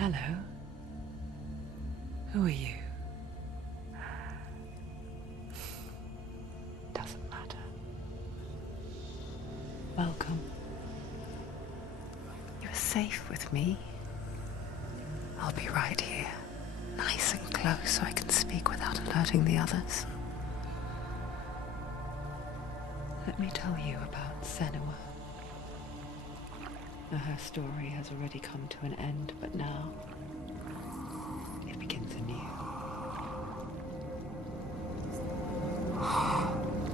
Hello. Who are you? Doesn't matter. Welcome. You're safe with me. I'll be right here, nice and close so I can speak without alerting the others. Let me tell you about Senua. Her story has already come to an end, but now it begins anew.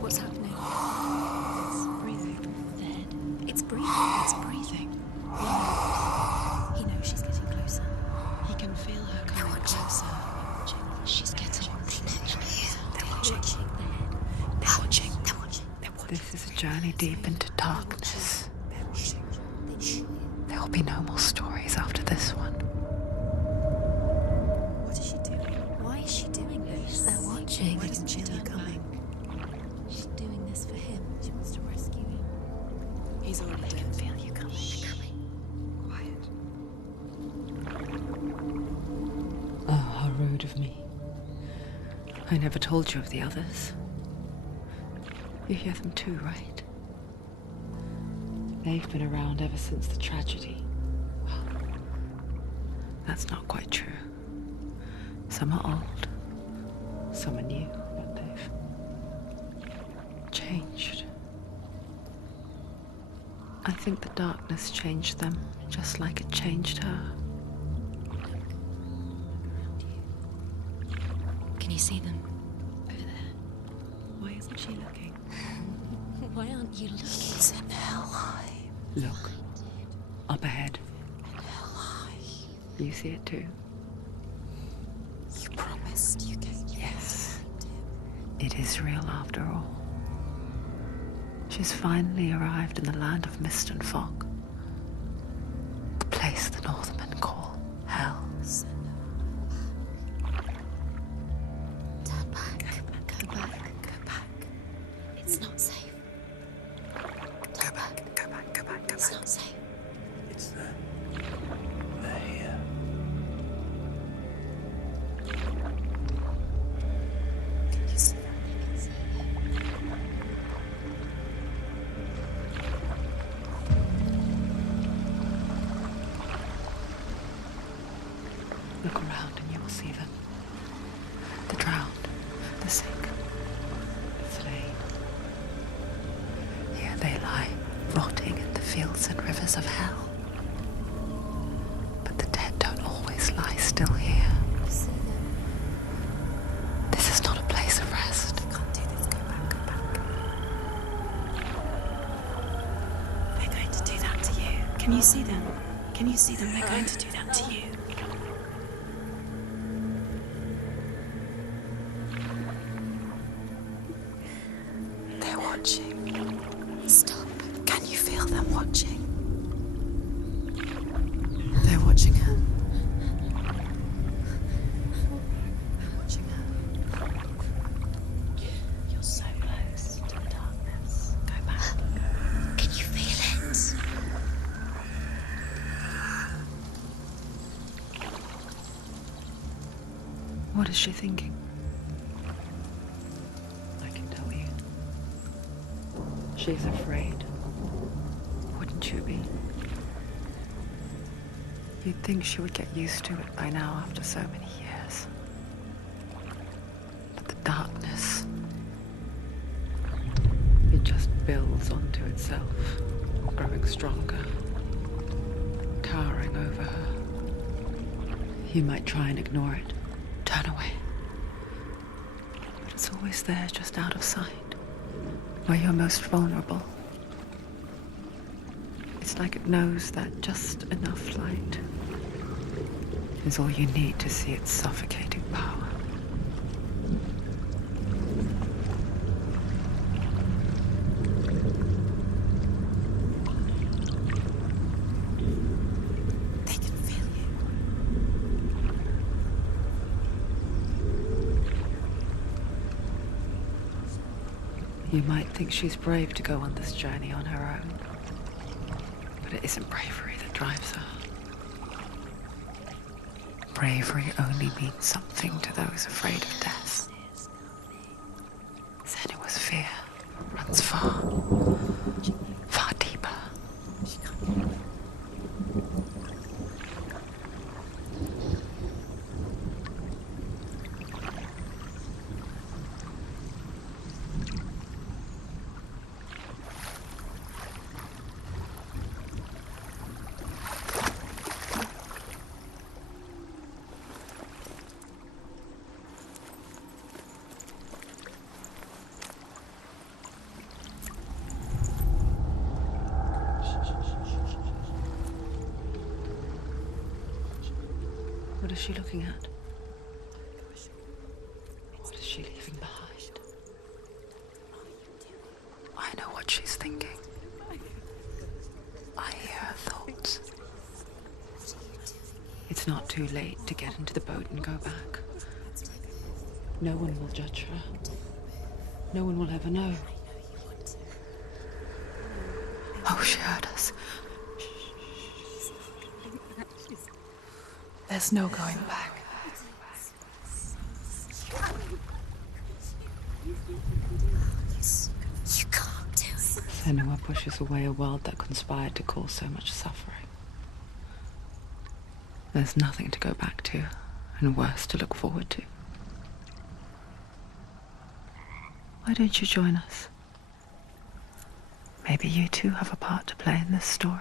What's happening? It's breathing. Dead. It's breathing. It's breathing. He knows she's getting closer. He can feel her coming closer. She's getting closer. They're watching. They're watching. They're watching. This is a journey deep into darkness. There will be no more stories after this one. What is she doing? Why is she doing this? They're watching. Why doesn't she feel you coming? She's doing this for him. She wants to rescue him. He's already dead. I can feel you coming. Quiet. Oh, how rude of me. I never told you of the others. You hear them too, right? They've been around ever since the tragedy. Well, that's not quite true. Some are old, some are new, but they've changed. I think the darkness changed them, just like it changed her. Can you see them? Over there. Why isn't she looking? Why aren't you looking? It's in Hellblade. Look, up ahead. Hellblade. You see it too? You promised you gave me. Yes. It is real after all. She's finally arrived in the land of mist and fog. The place the Northmen call Hell. Turn back. Go back. Go back. It's not safe. Go back. Go back. Go back. Go It's back. not safe. It's them. They're here. Can you see that? Look around and you will see them. The drowned, the sick, the slain. Here they lie, rotting in the fields and rivers of hell. But the dead don't always lie still here. See them. This is not a place of rest. You can't do this. Go back. Go back. They're going to do that to you. Can you see them? Can you see them? They're going to do that to you. They're watching. Stop. Can you feel them watching? They're watching her. They're watching her. You're so close to the darkness. Go back. Can you feel it? What is she thinking? I can tell you. She's afraid. Wouldn't you be? You'd think she would get used to it by now after so many years. But the darkness, it just builds onto itself, growing stronger, towering over her. You might try and ignore it, turn away. But it's always there, just out of sight, where you're most vulnerable. It's like it knows that just enough light is all you need to see its suffocating power. They can feel you. You might think she's brave to go on this journey on her own, but it isn't bravery that drives her. bravery only means something to those afraid of death. Senua's fear runs far, far deeper. What is she looking at? What is she leaving behind? I know what she's thinking. I hear her thoughts. It's not too late to get into the boat and go back. No one will judge her. No one will ever know. Oh, she heard us. There's no going back. You can't do it. Senua pushes away a world that conspired to cause so much suffering. There's nothing to go back to, and worse to look forward to. Why don't you join us? Maybe you too have a part to play in this story.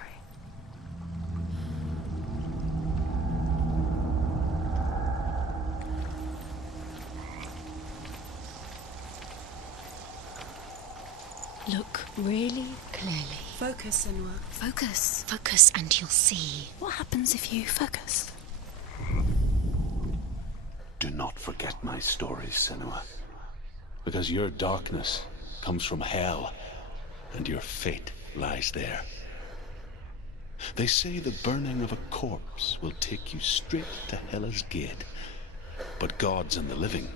Look really clearly. Focus, Senua. Focus. Focus and you'll see. What happens if you focus? Do not forget my stories, Senua. Because your darkness comes from hell, and your fate lies there. They say the burning of a corpse will take you straight to Hela's gate, but gods and the living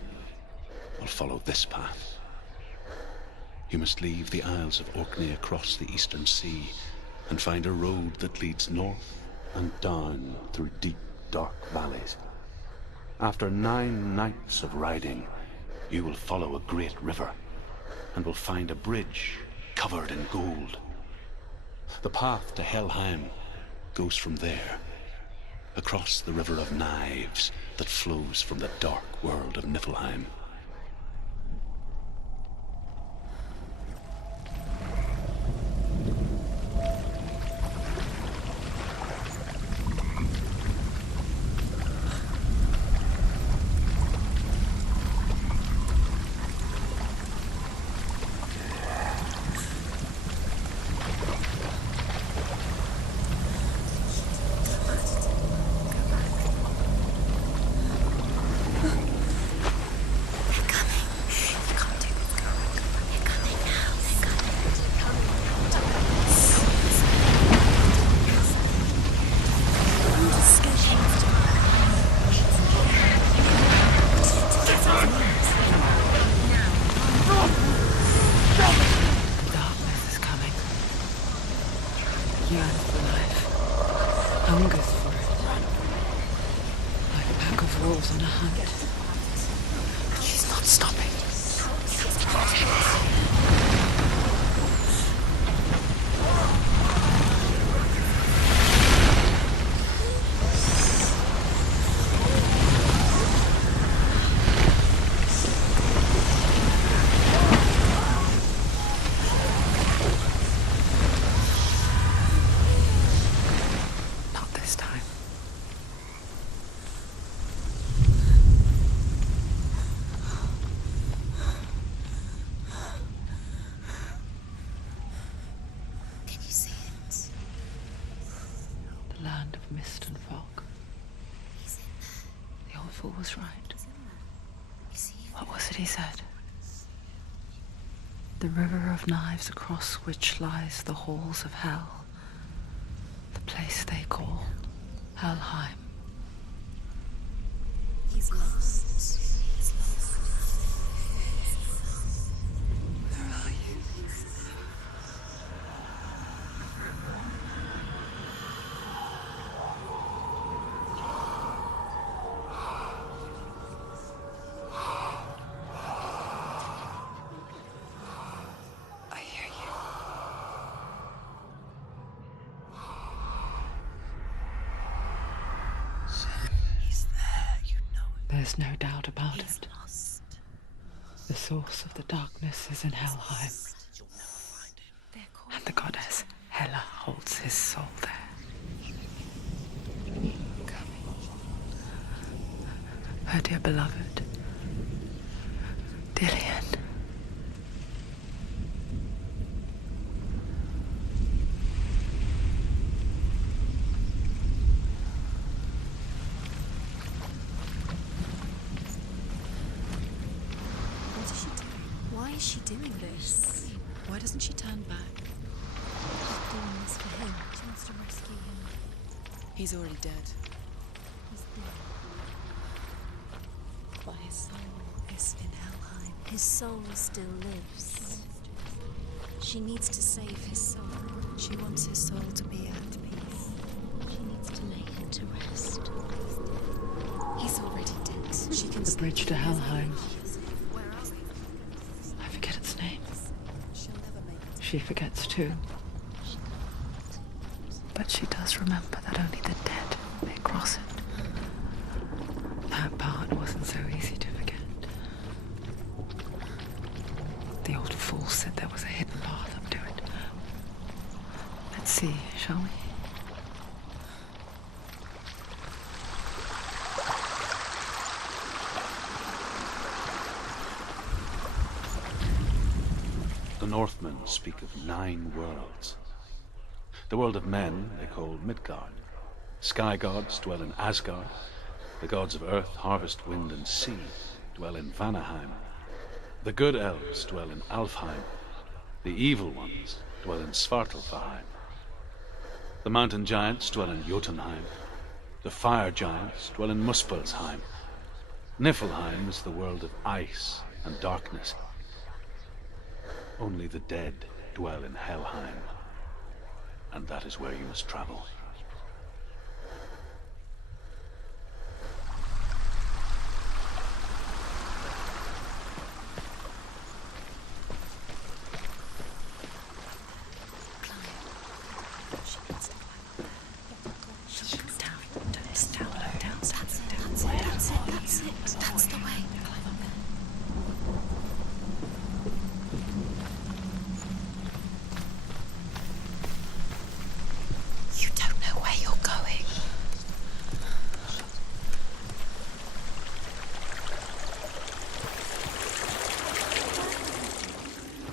will follow this path. You must leave the Isles of Orkney across the eastern sea and find a road that leads north and down through deep, dark valleys. After 9 nights of riding, you will follow a great river and will find a bridge covered in gold. The path to Helheim goes from there, across the River of Knives that flows from the dark world of Niflheim. Mist and fog. The old fool was right. What was it he said? The river of knives across which lies the halls of hell. The place they call Helheim. He's lost. He's lost. Where are you? There's no doubt about He's it. lost. The source of the darkness is in Helheim, They're calling and the goddess Hela holds his soul there. Her dear beloved, Dillian. What is she doing? Why is she doing this? Why doesn't she turn back? She's doing this for him. She wants to rescue him. He's already dead. He's dead. But his soul is in Helheim. His soul still lives. She needs to save his soul. She wants his soul to be at peace. She needs to lay him to rest. He's already dead. She can The bridge to Helheim. Where are we? I forget its name. She'll never make it. She forgets too. But she does remember that only the dead may cross it. That part wasn't so easy to forget. The old fool said there was a hidden path up to it. Let's see, shall we? The Northmen speak of 9 worlds. The world of men they call Midgard. Sky gods dwell in Asgard. The gods of earth, harvest, wind, and sea dwell in Vanaheim. The good elves dwell in Alfheim. The evil ones dwell in Svartalfheim. The mountain giants dwell in Jotunheim. The fire giants dwell in Muspelheim. Niflheim is the world of ice and darkness. Only the dead dwell in Helheim, and that is where you must travel. That's the way. You don't know where you're going.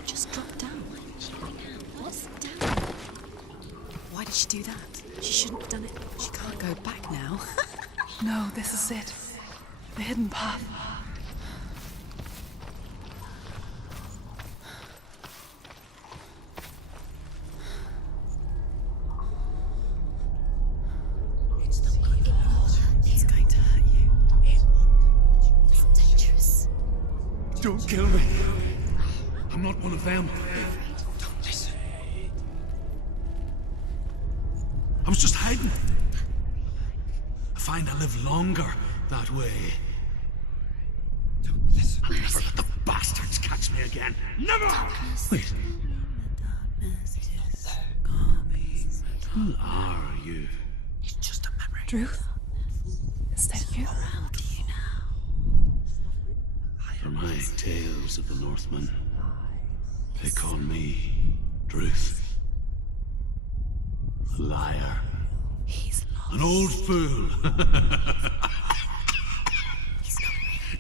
Just drop down. What's down? Why did she do that? She shouldn't have done it. She can't go back now. No, this is it. The hidden path. It's going to hurt you. It's dangerous. Don't kill me. I'm not one of them. Don't listen. I was just hiding. I find I live longer that way. Don't listen. I'll never let the bastards catch me again. Never! Wait. Who are you? It's just a memory. Druth? Is that you? Around you now. For my tales of the Northmen, they call me Druth. A liar. He's lost. An old fool.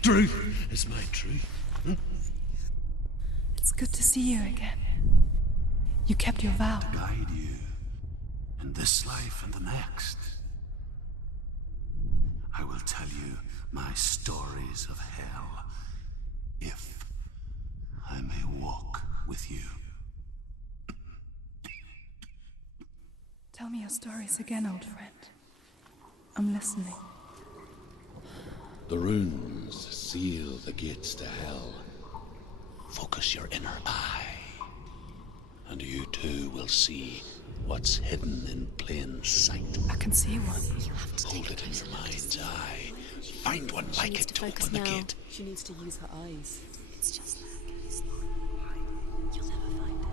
Truth is my truth. It's good to see you again. You kept your vow. Guide you in this life and the next. I will tell you my stories of hell, if I may walk with you. Tell me your stories again, old friend. I'm listening. The runes seal the gates to hell. Focus your inner eye, and you too will see what's hidden in plain sight. I can see one. You have to Hold take it in your mind's eye. Find one like it to open the gate. She needs to use her eyes. It's just like it's not. You'll never find it.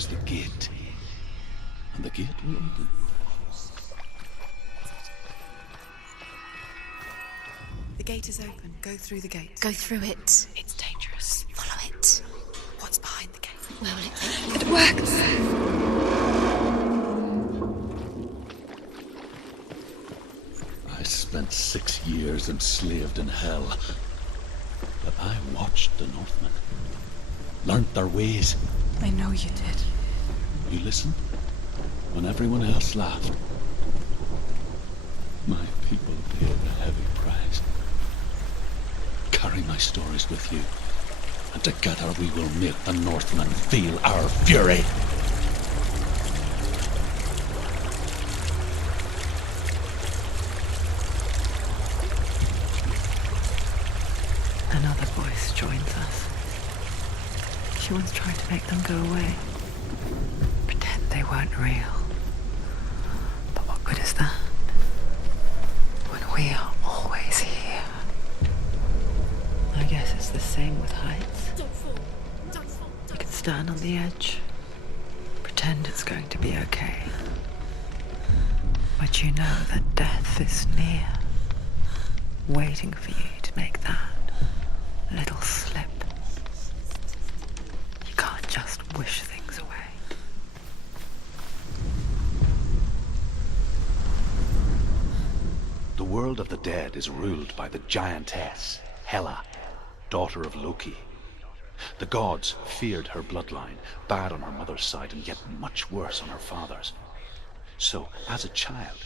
towards the gate. And the gate will open. The gate is open. Go through the gate. Go through it. It's dangerous. Follow it. What's behind the gate? Where will it take you? It works! I spent 6 years enslaved in hell. But I watched the Northmen. Learnt their ways. I know you did. You listened when everyone else laughed. My people paid a heavy price. Carry my stories with you, and together we will make the Northmen feel our fury. Another voice joins us. She once tried to make them go away. Pretend they weren't real. But what good is that? When we are always here. I guess it's the same with heights. You can stand on the edge. Pretend it's going to be okay. But you know that death is near. Waiting for you to make that little slip. You can't just wish things away. The world of the dead is ruled by the giantess, Hela, daughter of Loki. The gods feared her bloodline, bad on her mother's side and yet much worse on her father's. So, as a child,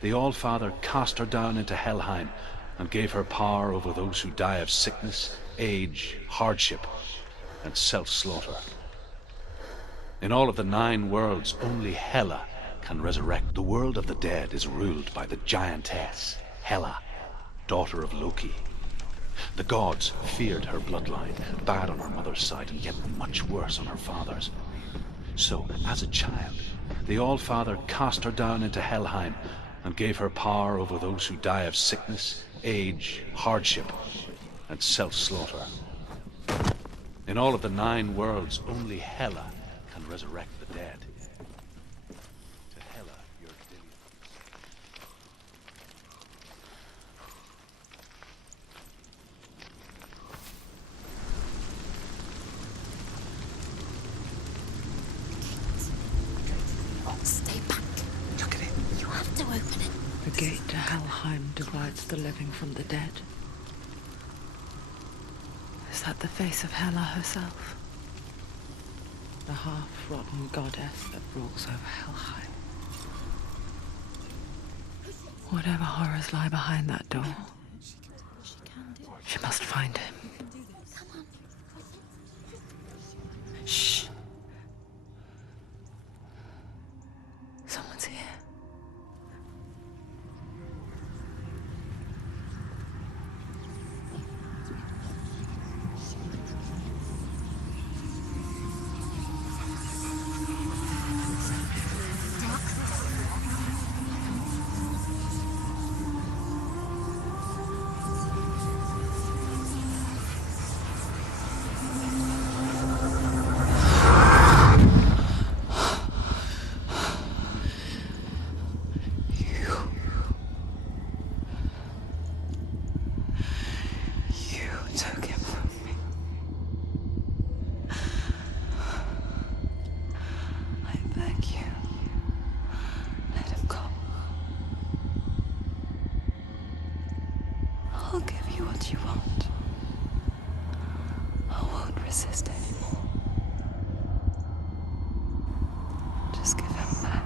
the All-Father cast her down into Helheim and gave her power over those who die of sickness, age, hardship, and self-slaughter. In all of the 9 worlds, only Hela can resurrect. The world of the dead is ruled by the giantess, Hela, daughter of Loki. The gods feared her bloodline, bad on her mother's side and yet much worse on her father's. So, as a child, the All-Father cast her down into Helheim and gave her power over those who die of sickness, age, hardship, and self-slaughter. In all of the 9 worlds, only Hela can resurrect the dead. To Hela, your deliverance. Stay back. Look at it. You have to open it. The gate to Helheim divides the living from the dead. Is that the face of Hela herself? The half-rotten goddess that rules over Helheim. Whatever horrors lie behind that door, she must find him. Shh. Someone's here. I'll give you what you want. I won't resist anymore. Just give him back.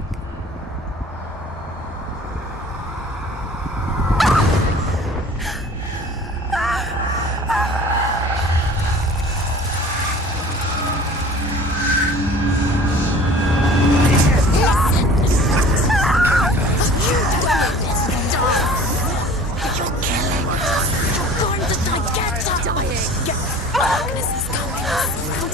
Darkness is coming.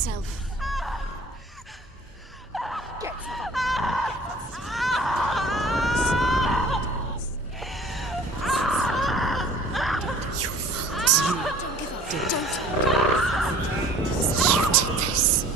yourself. Your fault. Don't give up. Don't. You did this.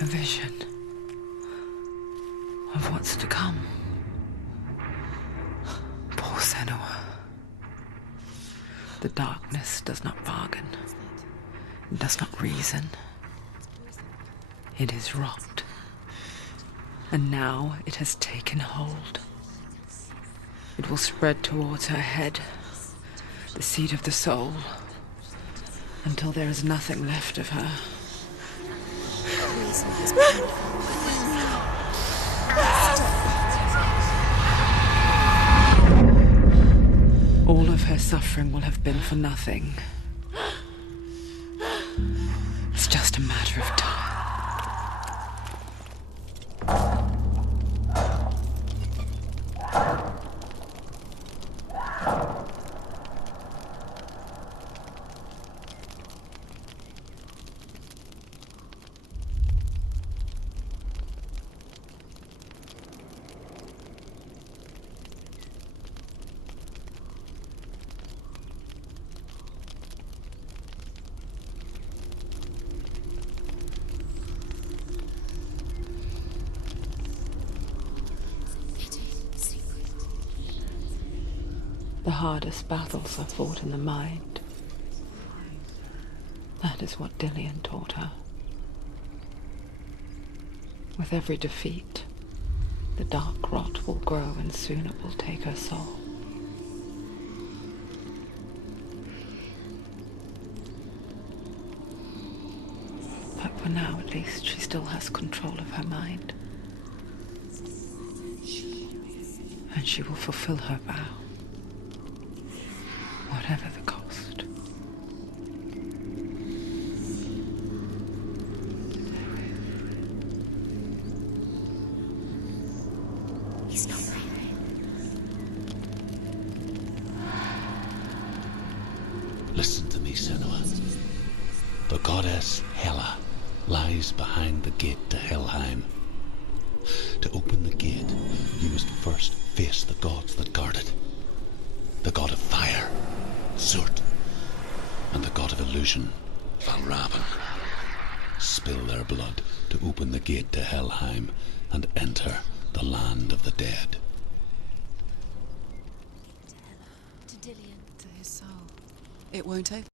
A vision of what's to come. Poor Senua. The darkness does not bargain. It does not reason. It is rot. And now it has taken hold. It will spread towards her head, the seat of the soul, until there is nothing left of her. All of her suffering will have been for nothing. It's just a matter of time. The hardest battles are fought in the mind. That is what Dillian taught her. With every defeat, the dark rot will grow and soon it will take her soul. But for now, at least, she still has control of her mind. And she will fulfill her vow. Whatever the cost. He's not there. Listen to me, Senua. The goddess Hela lies behind the gate to Helheim. To open the gate, you must first face the gods that guard it. The god of fire, Surt, and the god of illusion, Valravan. Spill their blood to open the gate to Helheim and enter the land of the dead. To Dillian. To his soul. It won't open.